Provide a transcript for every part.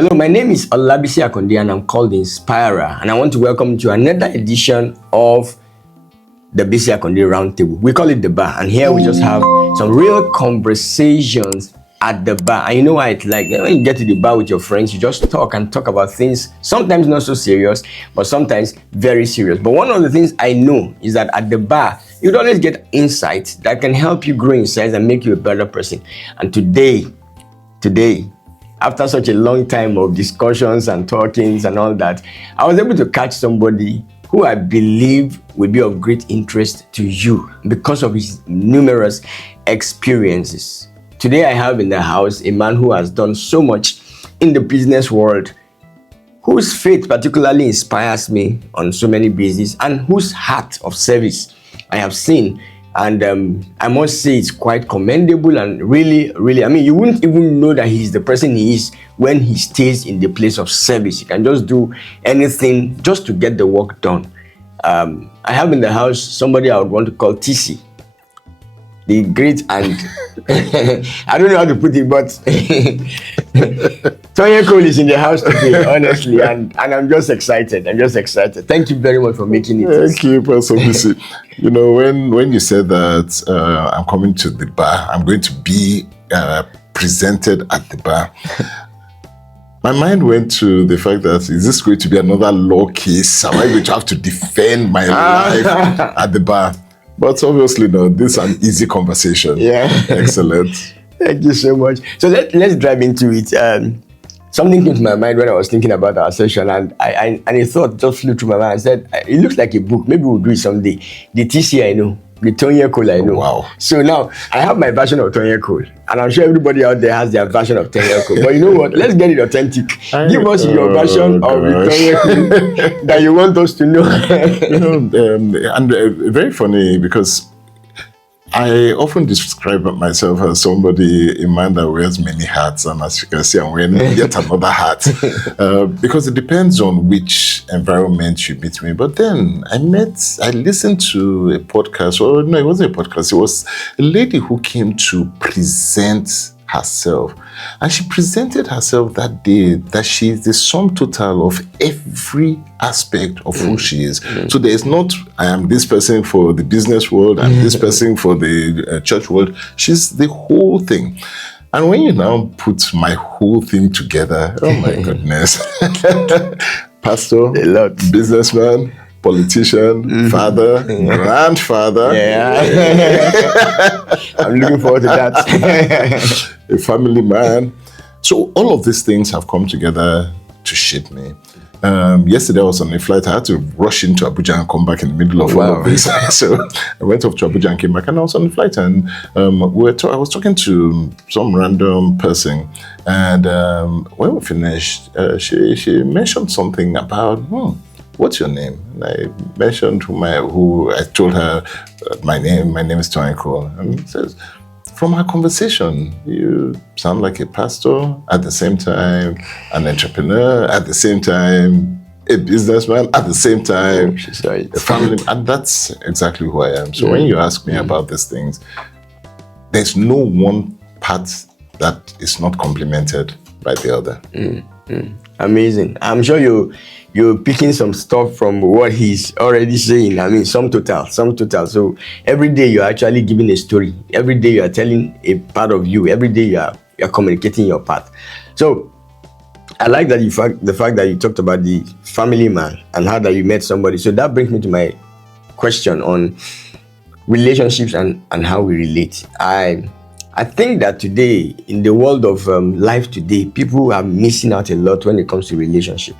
Hello, my name is Olabisi Akande and I'm called the Inspirer, and I want to welcome you to another edition of the Bisi Akande Roundtable. We call it the bar, and here we just have some real conversations at the bar. And you know why it's like when you get to the bar with your friends, you just talk about things, sometimes not so serious, but sometimes very serious. But one of the things I know is that at the bar, you'd always get insights that can help you grow in size and make you a better person. And today, after such a long time of discussions and talkings and all that, I was able to catch somebody who I believe will be of great interest to you because of his numerous experiences. Today I have in the house a man who has done so much in the business world, whose faith particularly inspires me on so many bases, and whose heart of service I have seen. And I must say it's quite commendable and really, I mean, you wouldn't even know that he's the person he is when he stays in the place of service. He can just do anything just to get the work done. I have in the house somebody I would want to call TC, the great, and I don't know how to put it, but Tonye Cole is in the house today, honestly, and I'm just excited. Thank you very much for making it. Thank you, Pastor Bisi. You know, when you said that I'm coming to the bar, I'm going to be presented at the bar, my mind went to the fact that, is this going to be another law case? Am I going to have to defend my life at the bar? But obviously, no, this is an easy conversation. Yeah. Excellent. Thank you so much. So let's dive into it. Something came to my mind when I was thinking about our session, and a thought just flew through my mind. I said, it looks like a book. Maybe we'll do it someday. The TC I know, the Tonye Cole I know. Wow. So now I have my version of Tonye Cole, and I'm sure everybody out there has their version of Tonye Cole. But you know what? Let's get it authentic. Give us your version of the Tonye Cole that you want us to know. Very funny, because I often describe myself as somebody, a man that wears many hats, and as you can see, I'm wearing yet another hat, because it depends on which environment you meet me. But then I listened to a podcast, or no, it wasn't a podcast, it was a lady who came to present herself, and she presented herself that day that she is the sum total of every aspect of who she is. So there is not, I am this person for the business world, I'm this person for the church world. She's the whole thing. And when you now put my whole thing together, oh my goodness. Pastor, a lot. Businessman, politician, father, grandfather. Yeah. I'm looking forward to that. A family man. So all of these things have come together to shape me. Yesterday I was on a flight. I had to rush into Abuja and come back in the middle of all of this. So I went off to Abuja and came back, and I was on the flight, and I was talking to some random person, and when we finished, she mentioned something about, what's your name? And I mentioned who I told her my name is Tonye Cole. And she says, from our conversation, you sound like a pastor, at the same time an entrepreneur, at the same time a businessman, at the same time a family. And that's exactly who I am. So when you ask me about these things, there's no one part that is not complemented by the other. Amazing. I'm sure you're picking some stuff from what he's already saying. I mean, sum total. So every day you're actually giving a story. Every day you are telling a part of you. Every day you're communicating your part. So I like that the fact that you talked about the family man and how that you met somebody. So that brings me to my question on relationships and how we relate. I think that today, in the world of life today, people are missing out a lot when it comes to relationship.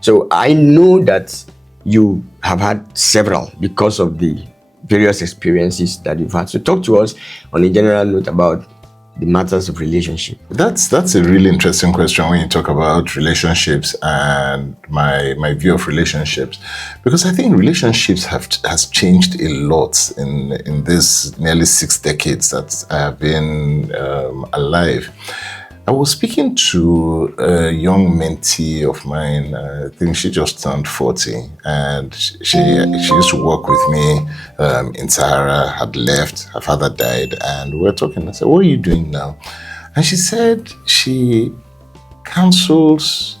So I know that you have had several because of the various experiences that you've had. So talk to us on a general note about the matters of relationship. That's a really interesting question when you talk about relationships and my view of relationships, because I think relationships has changed a lot in this nearly 6 decades that I have been alive. I was speaking to a young mentee of mine. I think she just turned 40, and she used to work with me in Sahara, had left, her father died, and we were talking. I said, "What are you doing now?" And she said she counsels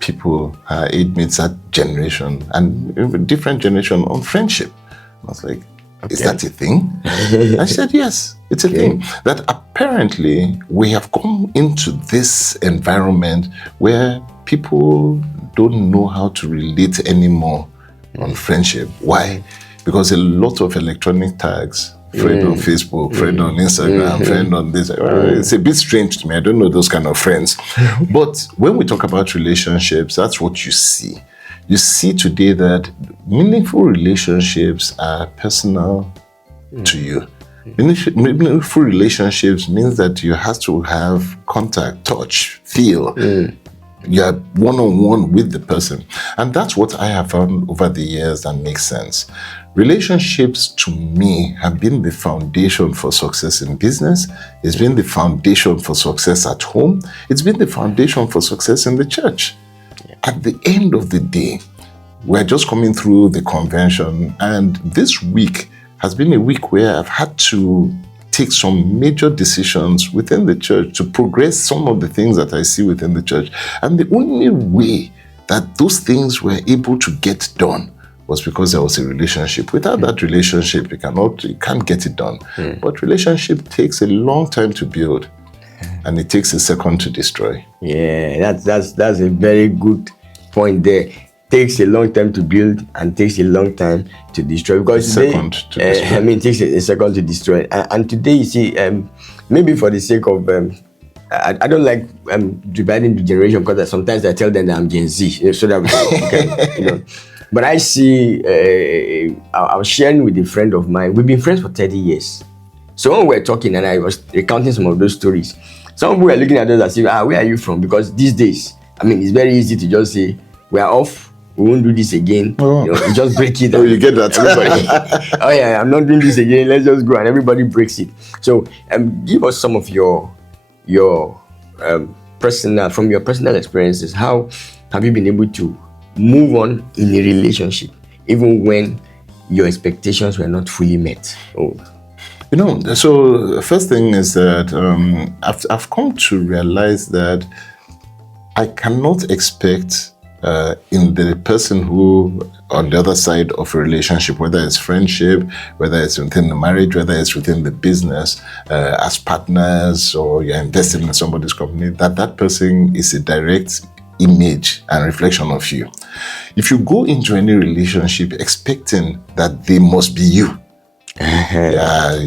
people, her age mates, that generation, and different generation on friendship. I was like, is that a thing? I said, yes, it's a thing. That apparently we have come into this environment where people don't know how to relate anymore on friendship. Why? Because a lot of electronic tags, friend on Facebook, friend on Instagram, friend on this. It's a bit strange to me. I don't know those kind of friends. But when we talk about relationships, that's what you see. You see today that meaningful relationships are personal to you. Meaningful relationships means that you have to have contact, touch, feel. You're one-on-one with the person. And that's what I have found over the years that makes sense. Relationships, to me, have been the foundation for success in business. It's been the foundation for success at home. It's been the foundation for success in the church. At the end of the day, we're just coming through the convention, and this week has been a week where I've had to take some major decisions within the church to progress some of the things that I see within the church. And the only way that those things were able to get done was because there was a relationship. Without that relationship, you can't get it done. But relationship takes a long time to build, and it takes a second to destroy. Yeah, that's a very good point there. Takes a long time to build and takes a long time to destroy. Because today, it takes a second to destroy. And today, you see, maybe for the sake of, I don't like dividing the generation, because sometimes I tell them that I'm Gen Z, so that we can, But I see, I was sharing with a friend of mine. We've been friends for 30 years. So when we were talking and I was recounting some of those stories, some people were looking at us as if, where are you from? Because these days, it's very easy to just say, we are off. We won't do this again. You just break it. You get that. Everybody, I'm not doing this again. Let's just go, and everybody breaks it. So, give us some of your personal experiences. How have you been able to move on in a relationship, even when your expectations were not fully met? So the first thing is that I've come to realize that I cannot expect in the person who on the other side of a relationship, whether it's friendship, whether it's within the marriage, whether it's within the business, as partners, or you're investing in somebody's company, that person is a direct image and reflection of you. If you go into any relationship expecting that they must be you,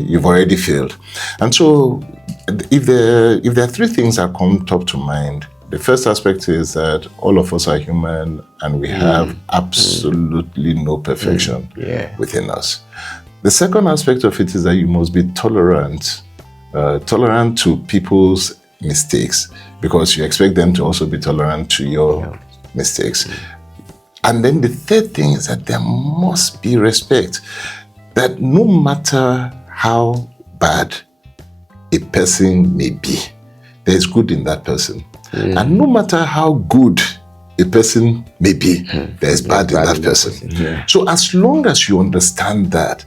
you've already failed. And so if there are three things that come top to mind, the first aspect is that all of us are human and we have absolutely no perfection within us. The second aspect of it is that you must be tolerant to people's mistakes, because you expect them to also be tolerant to your mistakes. And then the third thing is that there must be respect, that no matter how bad a person may be, there's good in that person. And no matter how good a person may be, there's bad in that person. So as long as you understand that,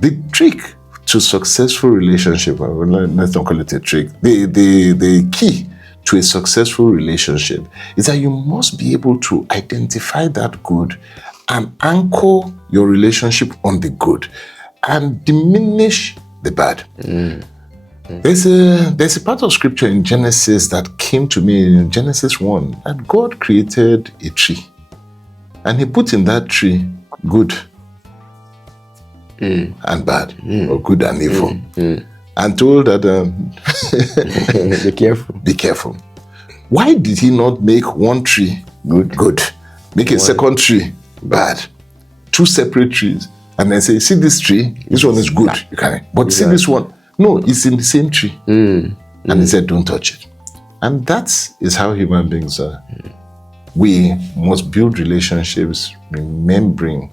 the trick to successful relationship, let's not call it a trick, the key to a successful relationship is that you must be able to identify that good and anchor your relationship on the good and diminish the bad. There's a part of scripture in Genesis that came to me in Genesis 1, that God created a tree, and he put in that tree good and bad, or good and evil, and told that be careful. Why did he not make one tree good, make a second tree bad, two separate trees, and then say, see this tree, this one is good, you can, but see this one, no, it's in the same tree. And he said, don't touch it. And that is how human beings are. We must build relationships remembering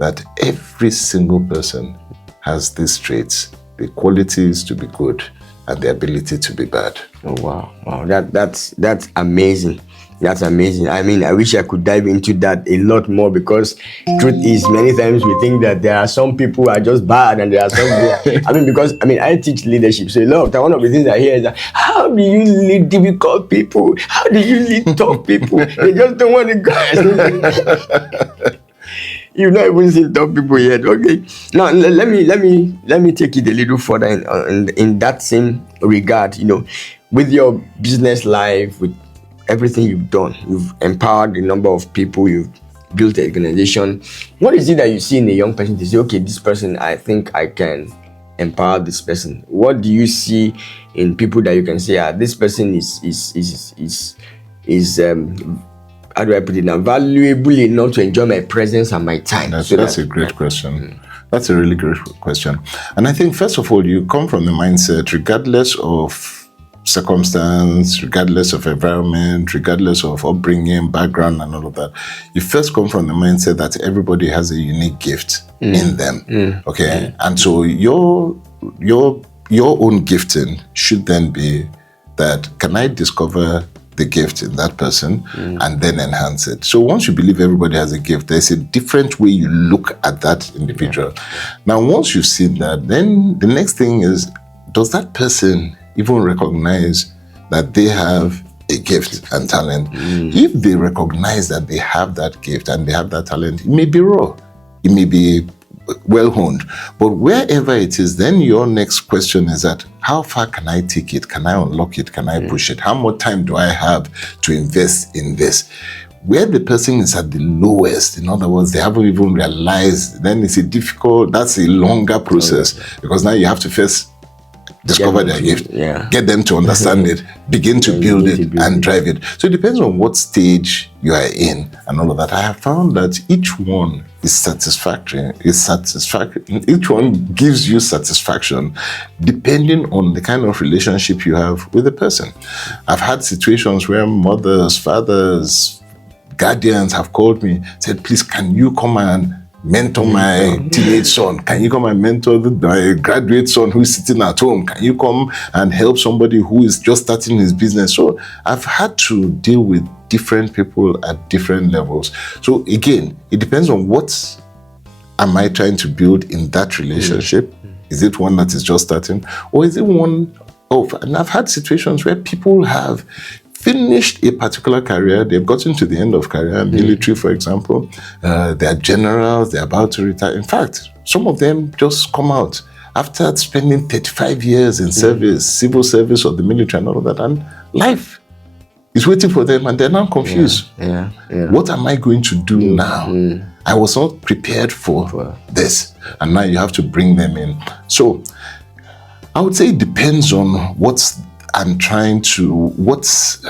that every single person has these traits, the qualities to be good and the ability to be bad. Oh, wow. That's amazing. That's amazing. I mean, I wish I could dive into that a lot more, because truth is, many times we think that there are some people who are just bad and there are some who are, I mean, because I mean, I teach leadership. So a lot of time, one of the things I hear is that, how do you lead difficult people? How do you lead tough people? They just don't want to go. You've not even seen top people yet. Okay. Now let me take it a little further in that same regard. You know, with your business life, with everything you've done, you've empowered a number of people, you've built an organization. What is it that you see in a young person to say, okay, this person, I think I can empower this person? What do you see in people that you can say, this person is how do I put it now, valuable enough to enjoy my presence and my time? That's a great question. That's a really great question. And I think, first of all, you come from the mindset, regardless of circumstance, regardless of environment, regardless of upbringing, background, and all of that, you first come from the mindset that everybody has a unique gift in them. Okay. And so your own gifting should then be that, can I discover the gift in that person and then enhance it? So once you believe everybody has a gift, there's a different way you look at that individual. Now, once you've seen that, then the next thing is, does that person even recognize that they have a gift and talent? If they recognize that they have that gift and they have that talent, it may be raw, it may be well honed, but wherever it is, then your next question is that, how far can I take it? Can I unlock it? Can I push it? How much time do I have to invest in this? Where the person is at the lowest, in other words, they haven't even realized, then it's that's a longer process, because now you have to first discover their gift, get them to understand it, begin to build it and drive it. So it depends on what stage you are in and all of that. I have found that each one is satisfactory. Each one gives you satisfaction depending on the kind of relationship you have with the person. I've had situations where mothers, fathers, guardians have called me, said, please, can you come and mentor my teenage son? Can you come and mentor my graduate son who is sitting at home? Can you come and help somebody who is just starting his business? So I've had to deal with different people at different levels. So again, it depends on what am I trying to build in that relationship. Is it one that is just starting, or is it one of, and I've had situations where people have finished a particular career, they've gotten to the end of career, military, for example, they're generals, they're about to retire. In fact, some of them just come out after spending 35 years in service, civil service or the military and all of that, and life is waiting for them, and they're now confused. What am I going to do now? I was not prepared for this, and now you have to bring them in. So I would say it depends on what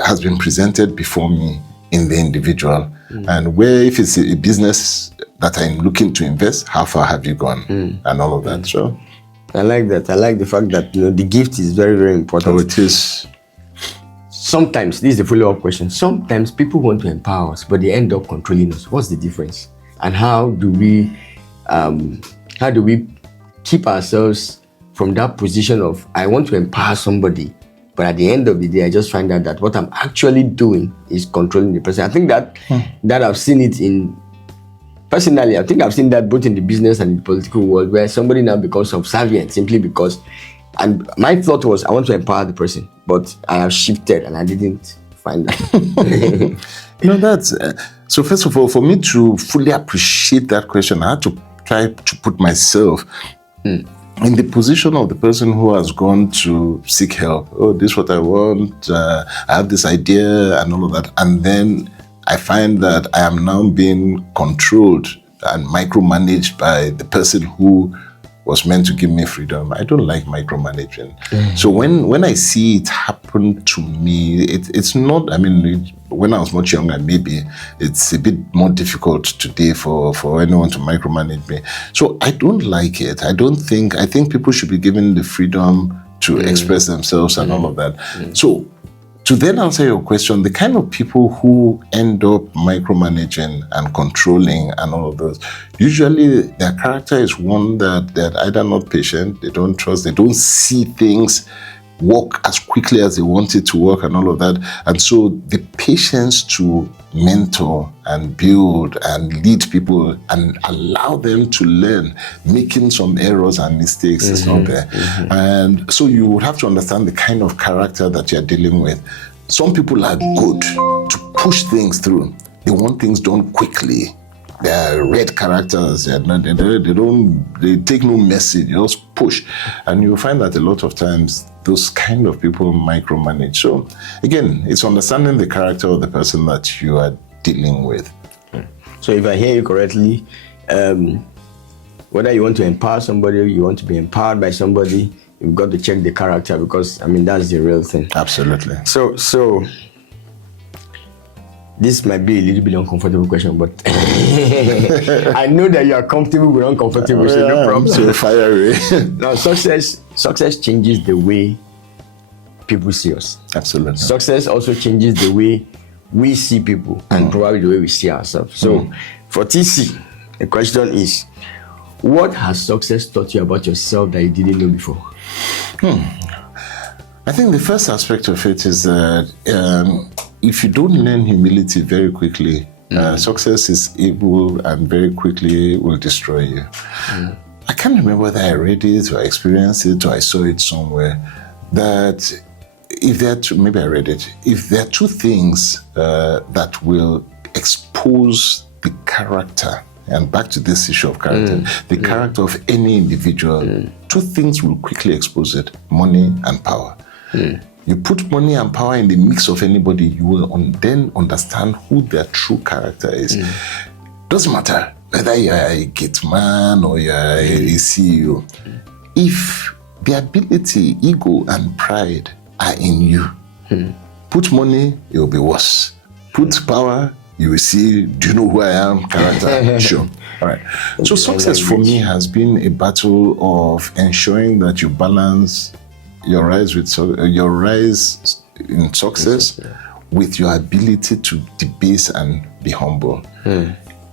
has been presented before me in the individual, and where, if it's a business that I'm looking to invest, how far have you gone, and all of that. So I like that. I like the fact that, the gift is very, very important. Oh, it is. Sometimes, this is the follow-up question, sometimes people want to empower us, but they end up controlling us. What's the difference? And how do we keep ourselves from that position of, I want to empower somebody, but at the end of the day, I just find out that what I'm actually doing is controlling the person. I think that I've seen it personally, I think I've seen that both in the business and the political world, where somebody now becomes subservient simply because, and my thought was, I want to empower the person, but I have shifted and I didn't find that. That's, so first of all, for me to fully appreciate that question, I had to try to put myself in the position of the person who has gone to seek help. Oh, this is what I want. I have this idea and all of that. And then I find that I am now being controlled and micromanaged by the person who was meant to give me freedom. I don't like micromanaging. So when I see it happen to me, it's not, when I was much younger, maybe it's a bit more difficult today for anyone to micromanage me. So I don't like it. I think people should be given the freedom to express themselves and all of that. So to then answer your question, the kind of people who end up micromanaging and controlling and all of those, usually their character is one that they're either not patient, they don't trust, they don't see things work as quickly as they want it to work and all of that. And so the patience to mentor and build and lead people and allow them to learn, making some errors and mistakes is not there. And so you would have to understand the kind of character that you're dealing with. Some people are good to push things through. They want things done quickly. They're red characters. They take no message. They just push, and you'll find that a lot of times those kind of people micromanage. So again, it's understanding the character of the person that you are dealing with. So if I hear you correctly, whether you want to empower somebody, you want to be empowered by somebody, you've got to check the character, because that's the real thing. Absolutely. So this might be a little bit uncomfortable question, but I know that you are comfortable with uncomfortable, so no problem. So fire away. Now, success changes the way people see us. Absolutely. Success also changes the way we see people and probably the way we see ourselves. So for TC, the question is, what has success taught you about yourself that you didn't know before? I think the first aspect of it is that if you don't learn humility very quickly, success is able and very quickly will destroy you. I can't remember whether I read it or I experienced it or I saw it somewhere, that if there are two, maybe I read it, if there are two things that will expose the character, and back to this issue of character, the character of any individual, two things will quickly expose it: money and power. You put money and power in the mix of anybody, you will then understand who their true character is. Doesn't matter whether you're a gate man or you're a CEO. If the ability, ego, and pride are in you, put money, it will be worse. Put power, you will see, do you know who I am? Character, sure. All right. So success for me has been a battle of ensuring that you balance your rise in success with your ability to debase and be humble.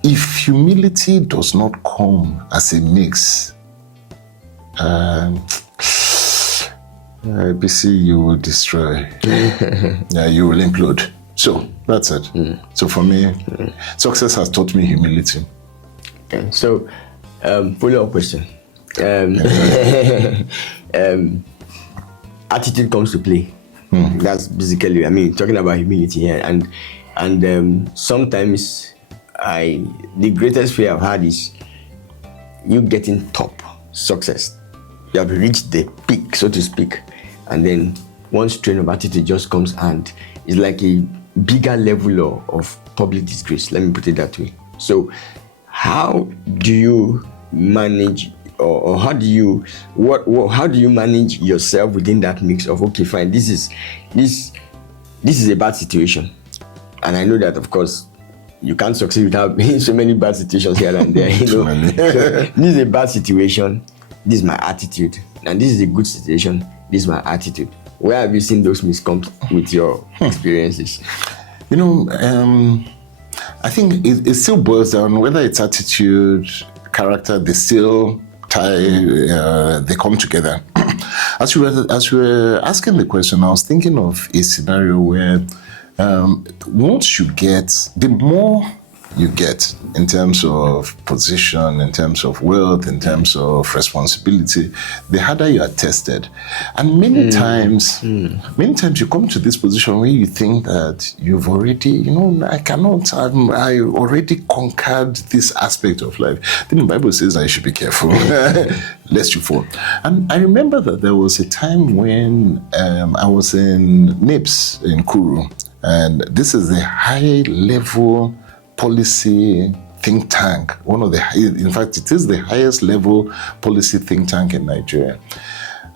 If humility does not come as a mix, Bisi, you will destroy. You will implode. So that's it. So for me, success has taught me humility. Okay. So, follow-up question. Attitude comes to play. That's basically, talking about humility here, and sometimes the greatest fear I've had is you getting top success. You have reached the peak, so to speak, and then one strain of attitude just comes and it's like a bigger level of public disgrace. Let me put it that way. So, how do you manage? Or how do you manage yourself within that mix of, okay, fine, this is a bad situation, and I know that of course you can't succeed without so many bad situations here and there. So this is a bad situation, this is my attitude, and this is a good situation, this is my attitude. Where have you seen those miscomes with your experiences? I think it still boils down whether it's attitude, character, they still they come together. As you were asking the question, I was thinking of a scenario where once you get, the more you get in terms of position, in terms of wealth, in terms of responsibility, the harder you are tested. And many times you come to this position where you think that you've already, I already conquered this aspect of life. Then the Bible says I should be careful lest you fall. And I remember that there was a time when I was in NIPS in Kuru, and this is a high level policy think tank, in fact, it is the highest level policy think tank in Nigeria.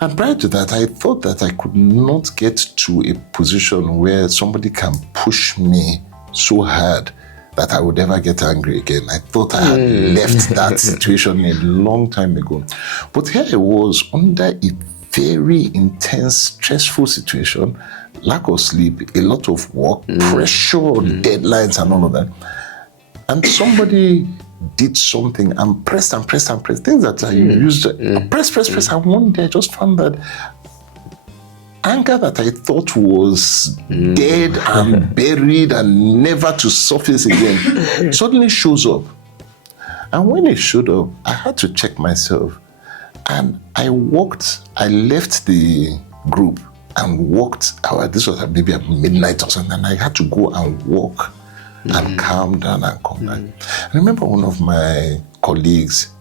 And prior to that, I thought that I could not get to a position where somebody can push me so hard that I would ever get angry again. I thought I had left that situation a long time ago. But here I was under a very intense, stressful situation, lack of sleep, a lot of work, pressure, deadlines and all of that. And somebody did something and pressed, things that I used, press. And one day I just found that anger that I thought was dead and buried and never to surface again suddenly shows up. And when it showed up, I had to check myself. And I left the group and walked out. This was maybe at midnight or something. And I had to go and walk and calm down and come back. I remember one of my colleagues,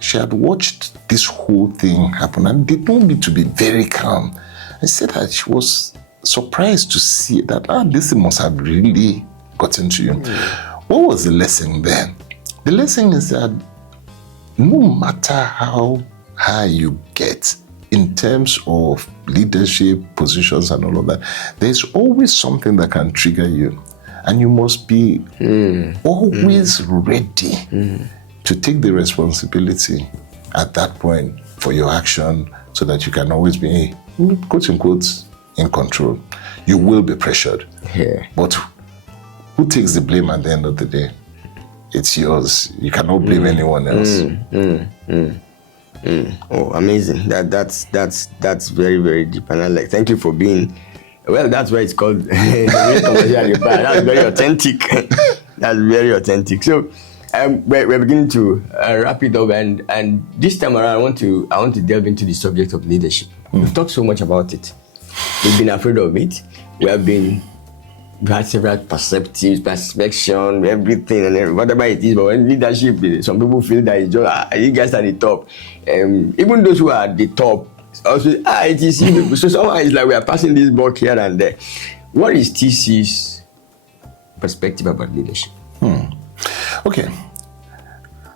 she had watched this whole thing happen and they told me to be very calm. I said that she was surprised to see that this must have really gotten to you. What was the lesson then? The lesson is that no matter how high you get in terms of leadership positions and all of that, there's always something that can trigger you. And you must be always ready to take the responsibility at that point for your action so that you can always be, quote unquote, in control. You will be pressured. Yeah. But who takes the blame at the end of the day? It's yours. You cannot blame anyone else. Oh, amazing. That's very, very deep. And I like, thank you for being, well, that's why it's called that's very authentic. That's very authentic. So we're beginning to wrap it up, and this time around I want to delve into the subject of leadership. We've talked so much about it. We've been afraid of it. We've had several perspectives, perspection, everything and whatever it is. But when leadership, some people feel that it's just you guys are the top. Even those who are at the top also it is you. So somehow it's like we are passing this buck here and there. What is TC's perspective about leadership? Okay.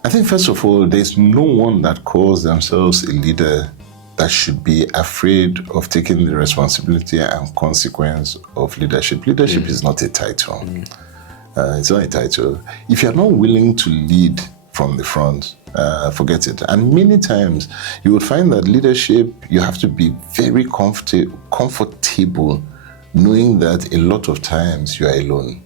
I think first of all, there's no one that calls themselves a leader that should be afraid of taking the responsibility and consequence of leadership. Leadership is not a title. It's not a title. If you're not willing to lead from the front, forget it. And many times you will find that leadership, you have to be very comfortable knowing that a lot of times you are alone.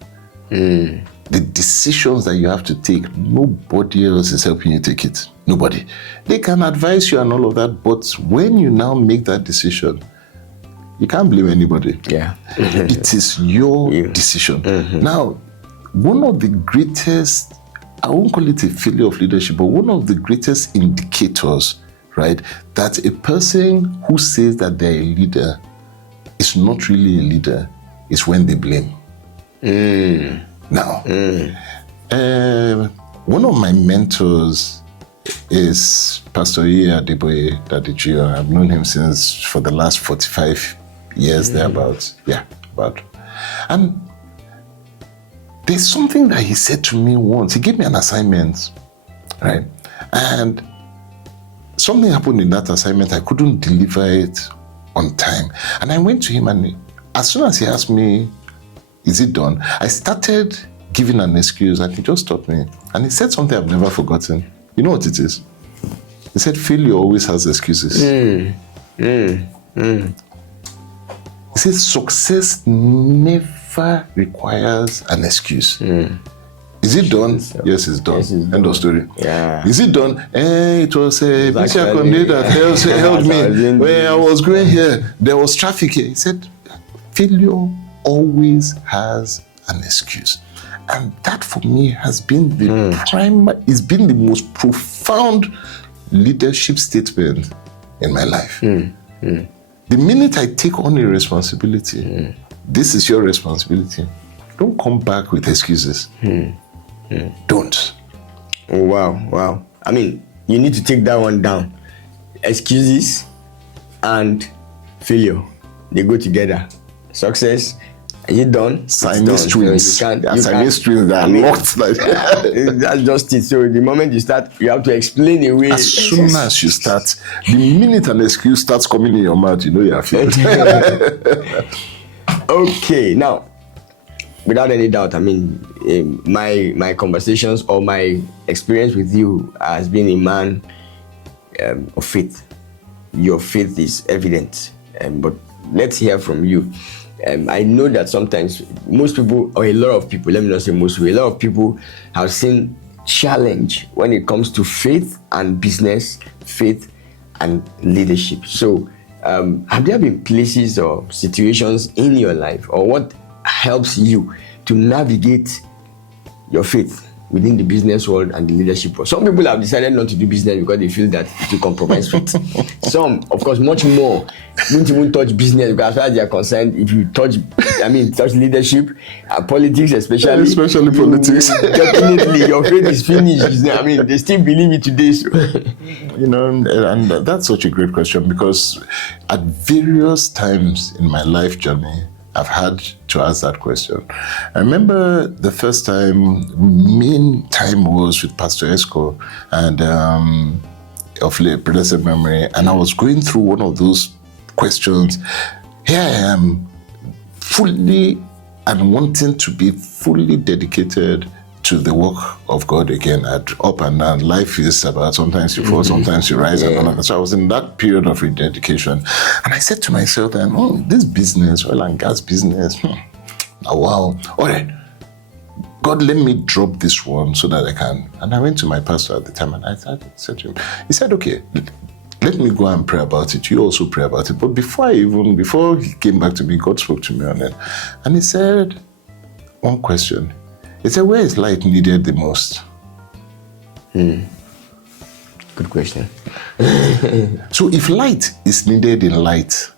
The decisions that you have to take, nobody else is helping you take it. Nobody. They can advise you and all of that, but when you now make that decision, you can't blame anybody. Yeah. It is your decision. Now, one of the greatest, I won't call it a failure of leadership, but one of the greatest indicators, right, that a person who says that they're a leader is not really a leader is when they blame. Now, one of my mentors is Pastor Adeboye Dadijio. I've known him for the last 45 years, thereabouts. Yeah, about. And there's something that he said to me once. He gave me an assignment, right? And something happened in that assignment. I couldn't deliver it on time. And I went to him, and as soon as he asked me, is it done? I started giving an excuse, and he just stopped me. And he said something I've never forgotten. You know what it is? He said, failure always has excuses. He says, success never requires an excuse. Is it done? Yes, it's done. End of story. Yeah. Is it done? It was Bisi Akande that held me. When I was going here, there was traffic here. He said, failure always has an excuse. And that for me has been it's been the most profound leadership statement in my life. The minute I take on a responsibility, this is your responsibility. Don't come back with excuses. Don't. Oh, wow. I mean, you need to take that one down. Excuses and failure, they go together. Success, are you done? Siamese twins. Siamese twins that are locked like that. That's just it. So the moment you start, you have to explain away. As soon as you start, the minute an excuse starts coming in your mouth, you know you are failed. Okay, now, without any doubt, I mean, my conversations or my experience with you has been a man of faith. Your faith is evident, but let's hear from you. I know that sometimes most people, or a lot of people, let me not say most people, a lot of people have seen challenge when it comes to faith and business, faith and leadership. So have there been places or situations in your life, or what helps you to navigate your faith within the business world and the leadership world? Some people have decided not to do business because they feel that it will compromise faith. Some, of course, much more won't even touch business, because as far as they are concerned, if you touch leadership and politics, especially politics, definitely your faith is finished. They still believe it today. So. And that's such a great question, because at various times in my life journey, I've had to ask that question. I remember the first main time was with Pastor Esco and of blessed memory, and I was going through one of those questions. Here I am, fully and wanting to be fully dedicated to the work of God again. Up and down. Life is about sometimes you fall, sometimes you rise, and all of that. So I was in that period of rededication, and I said to myself, this business, oil and gas business, wow, all right, God, let me drop this one so that I can. And I went to my pastor at the time, and I said to him, he said, okay, let me go and pray about it. You also pray about it. But before he came back to me, God spoke to me on it, and he said one question. He said, where is light needed the most? Good question. So if light is needed in light,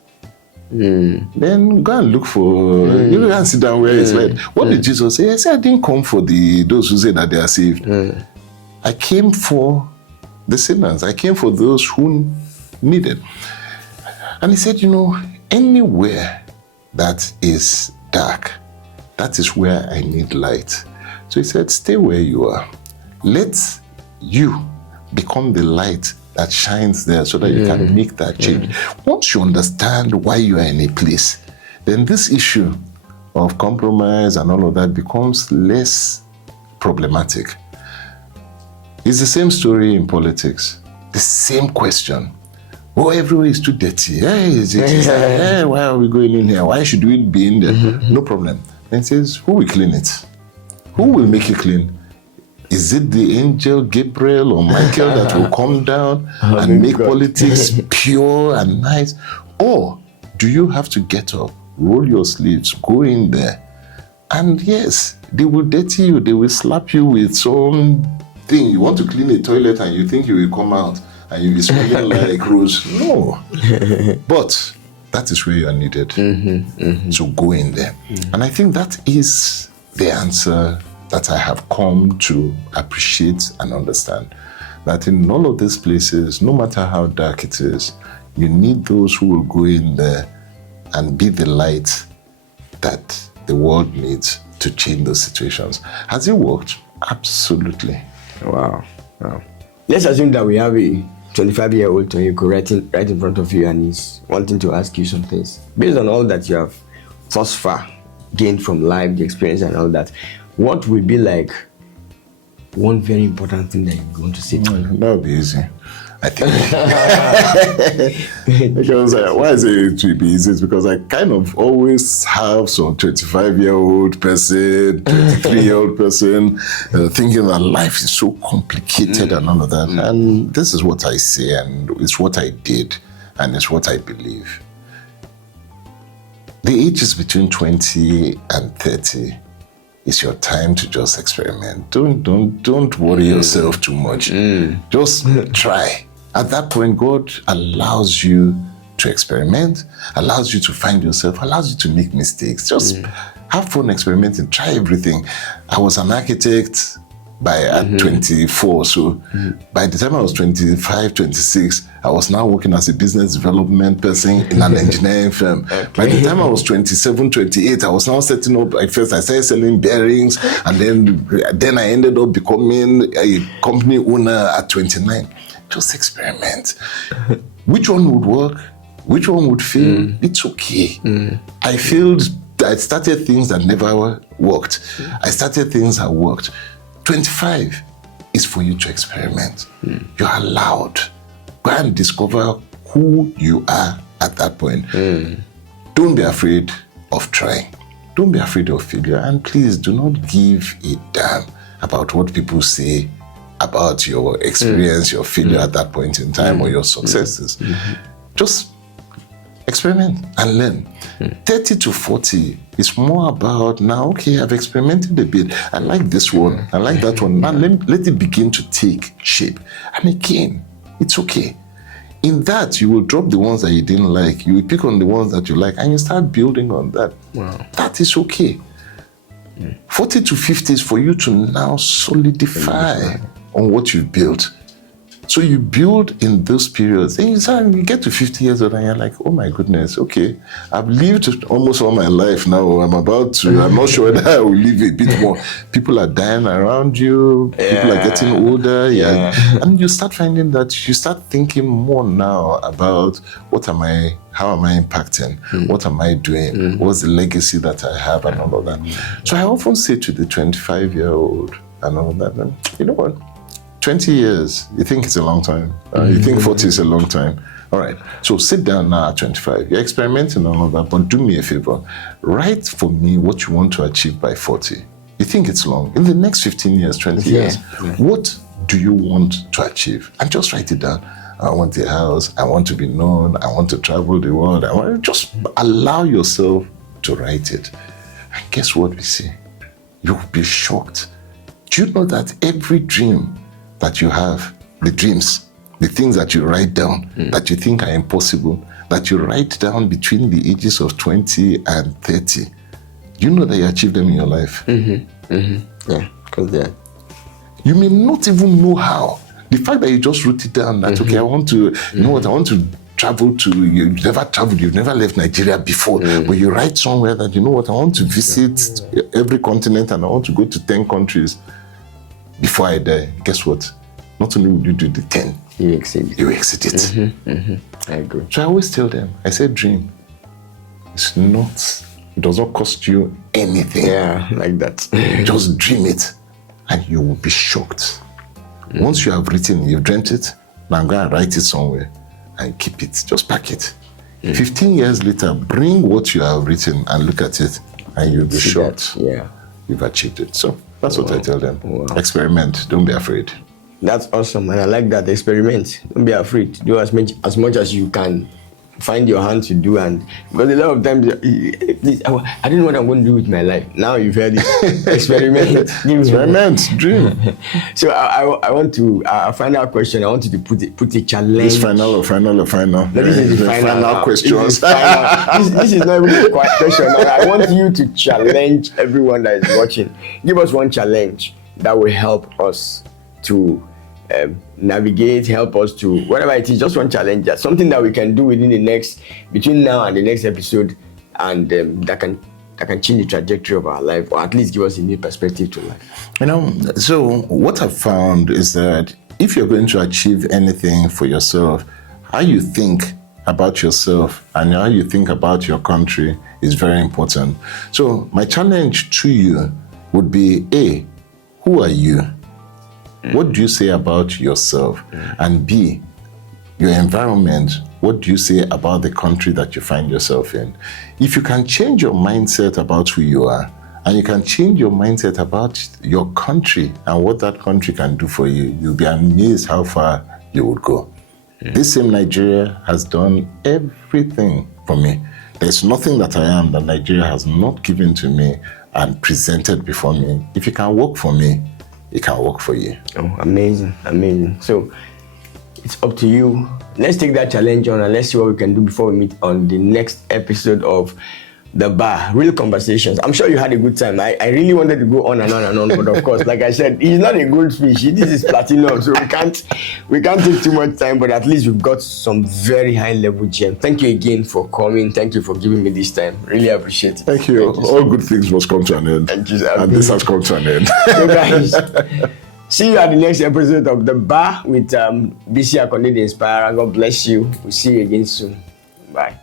then go and look for, you go and sit down where it's light. What did Jesus say? He said, I didn't come for those who say that they are saved. I came for the sinners. I came for those who needed. And he said, anywhere that is dark, that is where I need light. So he said, stay where you are. Let you become the light that shines there so that you can make that change. Once you understand why you are in a place, then this issue of compromise and all of that becomes less problematic. It's the same story in politics. The same question. Oh, everywhere is too dirty. Why are we going in here? Why should we be in there? No problem. And it says, who will clean it? Who will make it clean? Is it the angel Gabriel or Michael that will come down and make politics pure and nice? Or do you have to get up, roll your sleeves, go in there? And yes, they will dirty you. They will slap you with some thing. You want to clean a toilet and you think you will come out and you'll be smelling like rose. No. But that is where you are needed. So go in there. And I think that is the answer that I have come to appreciate and understand. That in all of these places, no matter how dark it is, you need those who will go in there and be the light that the world needs to change those situations. Has it worked? Absolutely. Wow. Let's assume that we have a 25-year-old Tonye Cole right in front of you, and he's wanting to ask you some things. Based on all that you have thus far gained from life, the experience and all that, what will be like one very important thing that you want to say to him? That would be easy, I think. Because why is it to be easy? It's because I kind of always have some 25-year-old person, 23-year-old person thinking that life is so complicated and all of that. And this is what I say, and it's what I did, and it's what I believe. The ages between 20 and 30 is your time to just experiment. Don't worry yourself too much. Just try. At that point, God allows you to experiment, allows you to find yourself, allows you to make mistakes. Just have fun experimenting, try everything. I was an architect at 24, so by the time I was 25, 26, I was now working as a business development person in an engineering firm. By the time I was 27, 28, I was now setting up. At first I started selling bearings, and then I ended up becoming a company owner at 29. Just experiment. Which one would work? Which one would fail? It's okay. I started things that never worked. I started things that worked. 25 is for you to experiment. You're allowed. Go and discover who you are at that point. Don't be afraid of trying. Don't be afraid of failure. And please do not give a damn about what people say about your experience, your failure at that point in time, or your successes. Just Experiment and learn. 30 to 40 is more about now, okay, I've experimented a bit. I like this one. I like that one. Now let it begin to take shape. And again, it's okay. In that, you will drop the ones that you didn't like. You will pick on the ones that you like, and you start building on that. Wow. That is okay. 40 to 50 is for you to now solidify on what you've built. So you build in those periods. And you get to 50 years old and you're like, oh my goodness, okay, I've lived almost all my life now. I'm not sure whether I will live a bit more. People are dying around you. People are getting older. Yeah. And you start finding that you start thinking more now about how am I impacting? What am I doing? What's the legacy that I have and all of that? So I often say to the 25-year-old and all of that, you know what? 20 years, you think it's a long time. You think 40 is a long time. All right. So sit down now at 25. You're experimenting and all of that, but do me a favor. Write for me what you want to achieve by 40. You think it's long. In the next 15 years, 20 years, what do you want to achieve? And just write it down. I want a house. I want to be known. I want to travel the world. I want to just allow yourself to write it. And guess what we see? You'll be shocked. Do you know that every dream that you have, the dreams, the things that you write down that you think are impossible, that you write down between the ages of 20 and 30, you know that you achieved them in your life? Yeah, because they're... You may not even know how. The fact that you just wrote it down, that, okay, I want to, you know what, I want to travel to, you've never traveled, you've never left Nigeria before, but you write somewhere that, you know what, I want to visit every continent and I want to go to 10 countries. Before I die, guess what? Not only will you do the 10, you exceed it. I agree. So I always tell them, I said, dream. It does not cost you anything. Yeah, like that. Just dream it and you will be shocked. Once you have written, you've dreamt it, now I'm going to write it somewhere and keep it. Just pack it. 15 years later, bring what you have written and look at it and you'll be shocked. Yeah. You've achieved it. So that's what I tell them. Experiment. Don't be afraid. That's awesome, and I like that. Experiment. Don't be afraid. Do as much as you can. Find your hand to do, and because a lot of times, I don't know what I'm going to do with my life. Now you've heard it. Experiment. Experiment. Dream. So I want to a final question. I want you to put a challenge. This final or final? No, this is the final question. This is not even a question. I want you to challenge everyone that is watching. Give us one challenge that will help us to navigate, help us to whatever it is. Just one challenge, something that we can do between now and the next episode, and that can change the trajectory of our life, or at least give us a new perspective to life. So what I've found is that if you're going to achieve anything for yourself, how you think about yourself and how you think about your country is very important. So my challenge to you would be, A, who are you? What do you say about yourself? And B, your environment, what do you say about the country that you find yourself in? If you can change your mindset about who you are, and you can change your mindset about your country and what that country can do for you, you'll be amazed how far you would go. This same Nigeria has done everything for me. There's nothing that I am that Nigeria has not given to me and presented before me. If it can work for me, it can work for you. Oh, amazing. So it's up to you. Let's take that challenge on and let's see what we can do before we meet on the next episode of The Bar, Real Conversations. I'm sure you had a good time. I really wanted to go on and on and on, but of course, like I said, he's not a goldfish. This is platinum, so we can't take too much time, but at least we've got some very high level gem. Thank you again for coming. Thank you for giving me this time. Really appreciate it. Thank you. All good things must come to an end. Thank you, sir. And this has come to an end. So guys, see you at the next episode of The Bar with Bisi Akande the Inspirer. God bless you. We'll see you again soon. Bye.